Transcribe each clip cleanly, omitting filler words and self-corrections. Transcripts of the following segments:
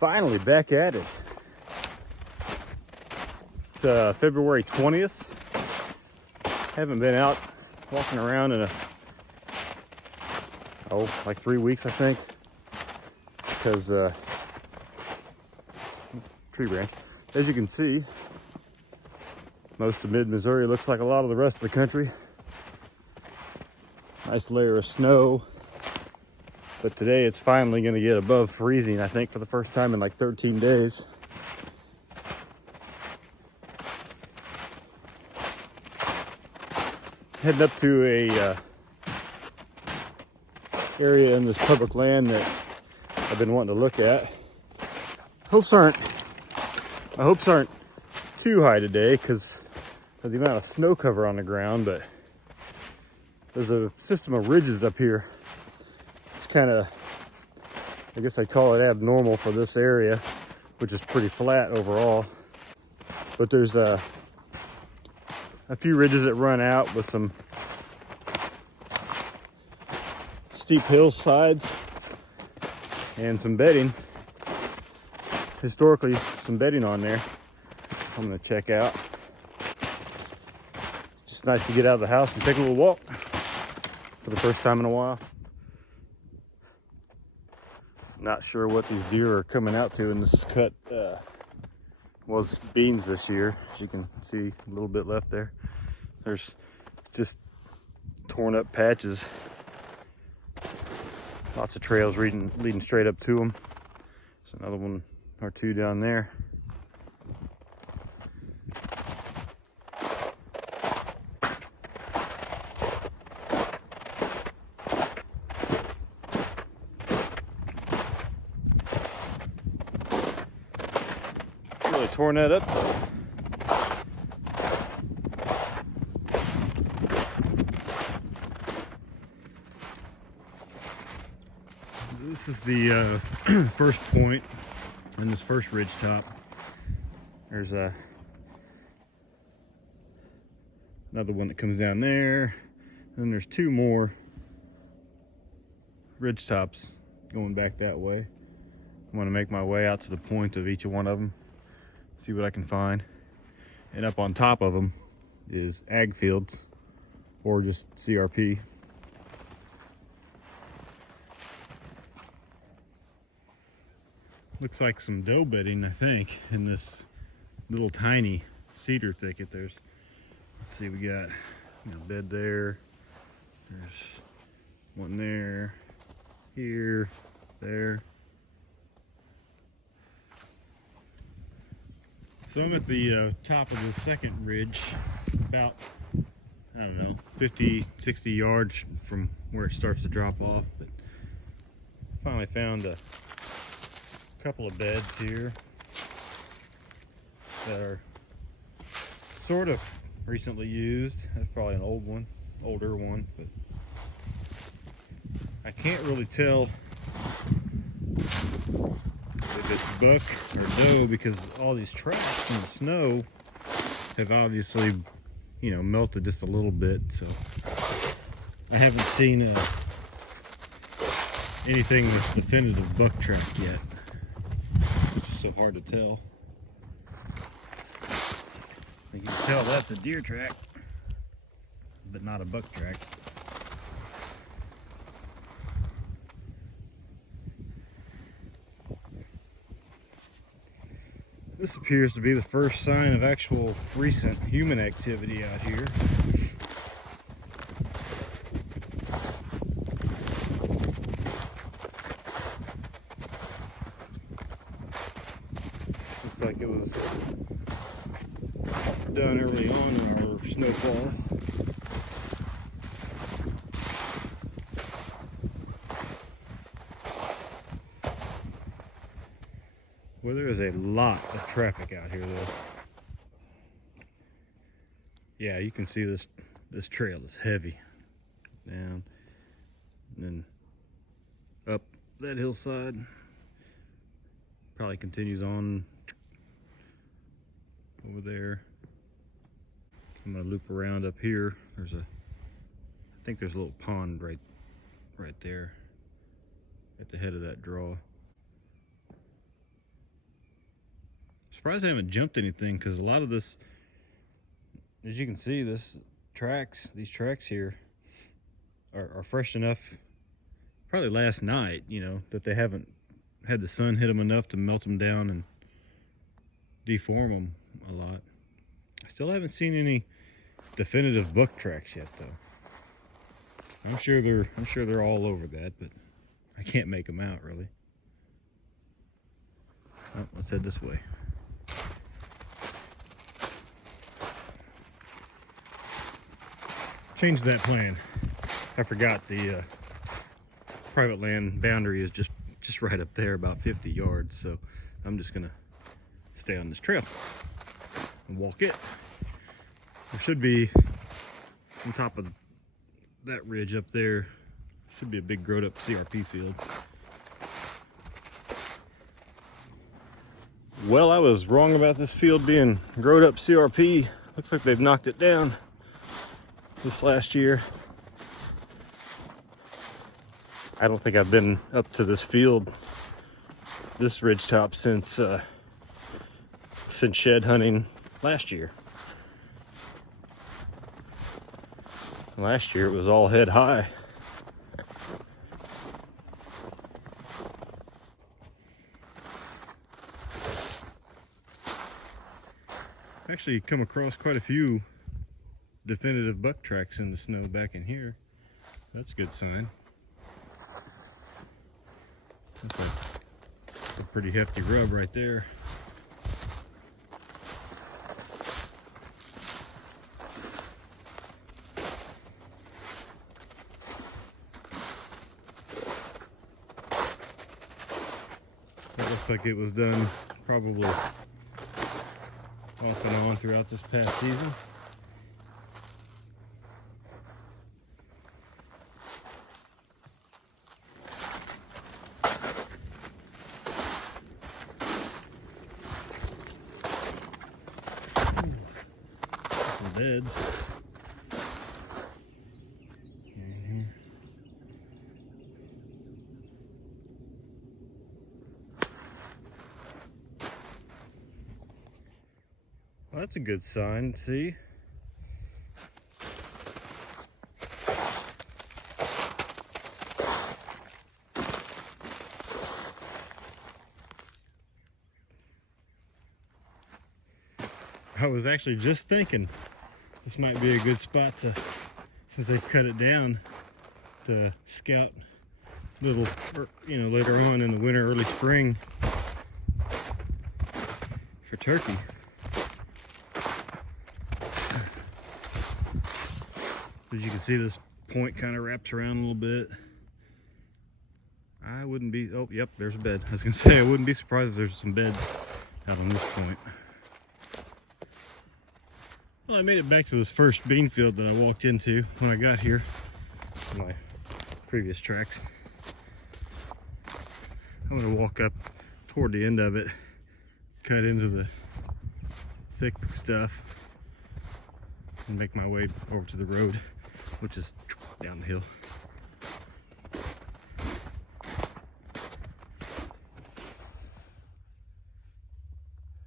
Finally back at it. It's February 20th. Haven't been out walking around in like 3 weeks, I think, because tree branch. As you can see, most of mid-Missouri looks like a lot of the rest of the country. Nice layer of snow. But today it's finally going to get above freezing, I think, for the first time in like 13 days. Heading up to a area in this public land that I've been wanting to look at. My hopes aren't too high today because of the amount of snow cover on the ground, but there's a system of ridges up here. It's kind of, I guess I'd call it abnormal for this area, which is pretty flat overall. But there's a few ridges that run out with some steep hillsides and some bedding. Historically, some bedding on there I'm going to check out. Just nice to get out of the house and take a little walk for the first time in a while. Not sure what these deer are coming out to in this cut. Was beans this year. As you can see, a little bit left there. There's just torn up patches. Lots of trails leading straight up to them. There's another one or two down there. Really torn that up though. This is the first point in this first ridge top. There's another one that comes down there. Then there's two more ridge tops going back that way. I'm going to make my way out to the point of each one of them, see what I can find. And up on top of them is ag fields or just CRP. Looks like some doe bedding, I think, in this little tiny cedar thicket. Let's see, we got a bed there. There's one there, here, there. So I'm at the top of the second ridge, about, I don't know, 50, 60 yards from where it starts to drop off. But finally found a couple of beds here that are sort of recently used. That's probably an older one, but I can't really tell if it's buck or doe because all these tracks in the snow have obviously, melted just a little bit. So I haven't seen anything that's definitive buck track yet. It's so hard to tell. You can tell that's a deer track, but not a buck track. This appears to be the first sign of actual recent human activity out here. Looks like it was done early on in our snowfall. Well, there is a lot of traffic out here though. Yeah, you can see this trail is heavy. Down and then up that hillside. Probably continues on over there. I'm gonna loop around up here. I think there's a little pond right there at the head of that draw. surprised I haven't jumped anything, because a lot of this, as you can see, these tracks here are fresh enough, probably last night, you know, that they haven't had the sun hit them enough to melt them down and deform them a lot. I still haven't seen any definitive buck tracks yet, though. I'm sure they're all over that, but I can't make them out really. Oh, let's head this way. Changed that plan. I forgot the private land boundary is just right up there, about 50 yards. So I'm just gonna stay on this trail and walk it. There should be, on top of that ridge up there, should be a big growed up CRP field. Well, I was wrong about this field being growed up CRP. Looks like they've knocked it down this last year. I don't think I've been up to this field, this ridge top, since shed hunting last year. Last year it was all head high. I've actually come across quite a few definitive buck tracks in the snow back in here. That's a good sign. That's a pretty hefty rub right there. That looks like it was done probably off and on throughout this past season. Some beds. Well, that's a good sign, see? I was actually just thinking this might be a good spot to, since they've cut it down, to scout little, you know, later on in the winter, early spring for turkey. As you can see, this point kind of wraps around a little bit. I wouldn't be, oh, yep, there's a bed. I was gonna say, I wouldn't be surprised if there's some beds out on this point. Well, I made it back to this first bean field that I walked into when I got here, my previous tracks. I'm gonna walk up toward the end of it, cut into the thick stuff, and make my way over to the road, which is down the hill.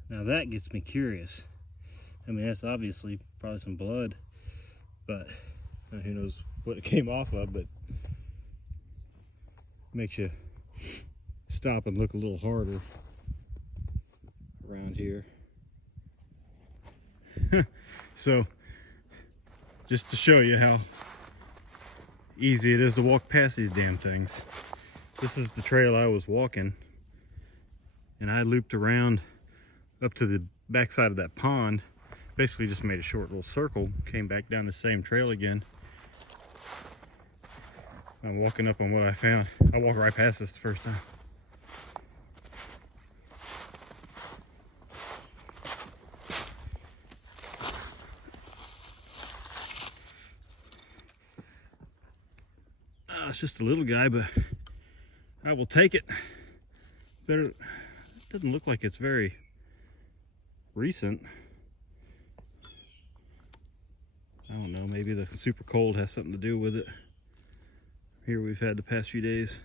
Now that gets me curious. I mean, that's obviously probably some blood, but who knows what it came off of, but makes you stop and look a little harder around here. So, just to show you how easy it is to walk past these damn things. This is the trail I was walking, and I looped around up to the backside of that pond. Basically just made a short little circle, came back down the same trail again. I'm walking up on what I found. I walked right past this the first time. It's just a little guy, but I will take it. Better, it doesn't look like it's very recent. I don't know, maybe the super cold has something to do with it. Here we've had the past few days,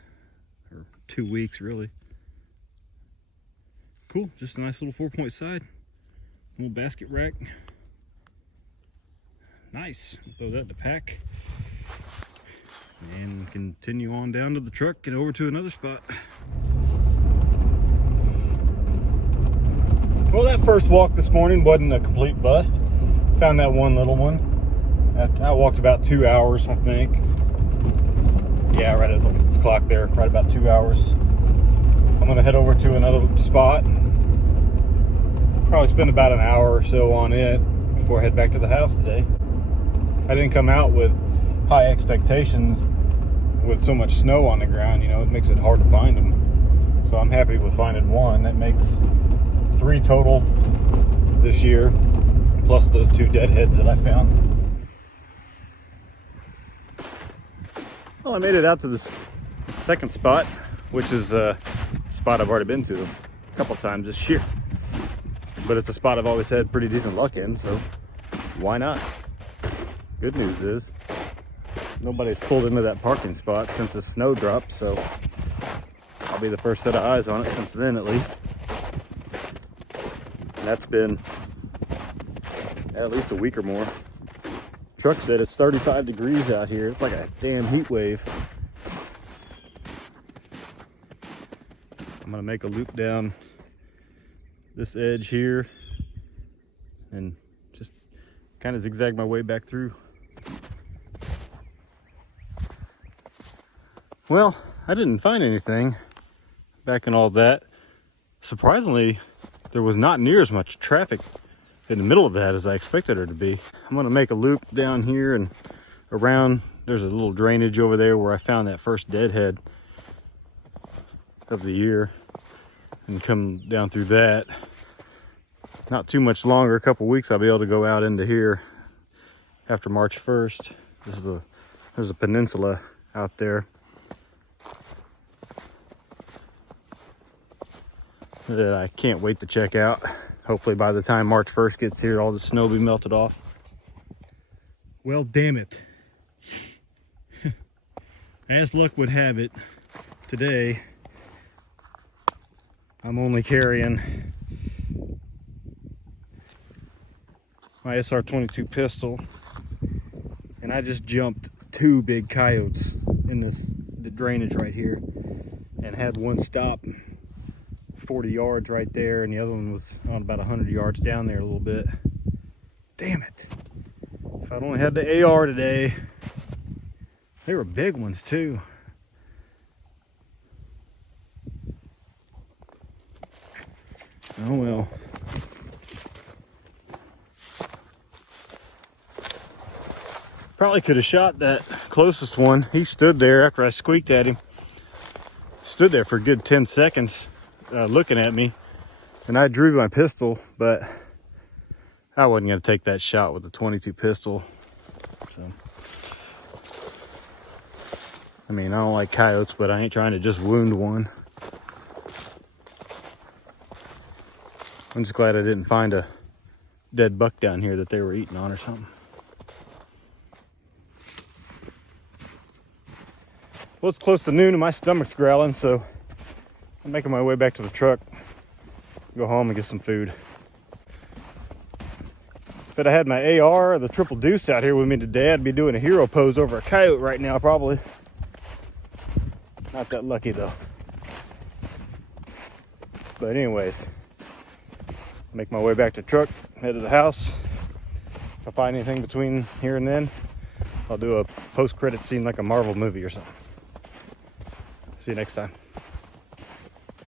or 2 weeks really. Cool, just a nice little 4-point side, little basket rack. Nice. Throw that in the pack and continue on down to the truck and over to another spot. Well, that first walk this morning wasn't a complete bust. Found that one little one. I walked about 2 hours, I think. Yeah, right at the clock there, right about 2 hours. I'm gonna head over to another spot. Probably spend about an hour or so on it before I head back to the house today. I didn't come out with high expectations with so much snow on the ground, you know, it makes it hard to find them. So I'm happy with finding one. That makes 3 total this year, plus those 2 deadheads that I found. Well, I made it out to this second spot, which is a spot I've already been to a couple times this year. But it's a spot I've always had pretty decent luck in, so why not? Good news is nobody's pulled into that parking spot since the snow dropped, so I'll be the first set of eyes on it since then, at least. And that's been at least a week or more. Truck said it's 35 degrees out here. It's like a damn heat wave. I'm gonna make a loop down this edge here and just kind of zigzag my way back through. Well, I didn't find anything back in all that. Surprisingly, there was not near as much traffic in the middle of that as I expected there to be. I'm gonna make a loop down here and around. There's a little drainage over there where I found that first deadhead of the year and come down through that. Not too much longer, a couple weeks, I'll be able to go out into here after March 1st. There's a peninsula out there that I can't wait to check out. Hopefully by the time March 1st gets here, all the snow will be melted off. Well, damn it. As luck would have it, today I'm only carrying my SR22 pistol, and I just jumped 2 big coyotes in the drainage right here, and had one stop 40 yards right there, and the other one was on about 100 yards down there a little bit. Damn it. If I'd only had the AR today. They were big ones too. Oh well. Probably could have shot that closest one. He stood there after I squeaked at him. Stood there for a good 10 seconds looking at me. And I drew my pistol, but I wasn't going to take that shot with the 22 pistol. So, I mean, I don't like coyotes, but I ain't trying to just wound one. I'm just glad I didn't find a dead buck down here that they were eating on or something. Well, it's close to noon and my stomach's growling, so I'm making my way back to the truck. Go home and get some food. If I had my AR or the triple deuce out here with me today, I'd be doing a hero pose over a coyote right now, probably. Not that lucky though. But anyways, make my way back to the truck, head to the house. If I find anything between here and then, I'll do a post-credit scene like a Marvel movie or something. See you next time.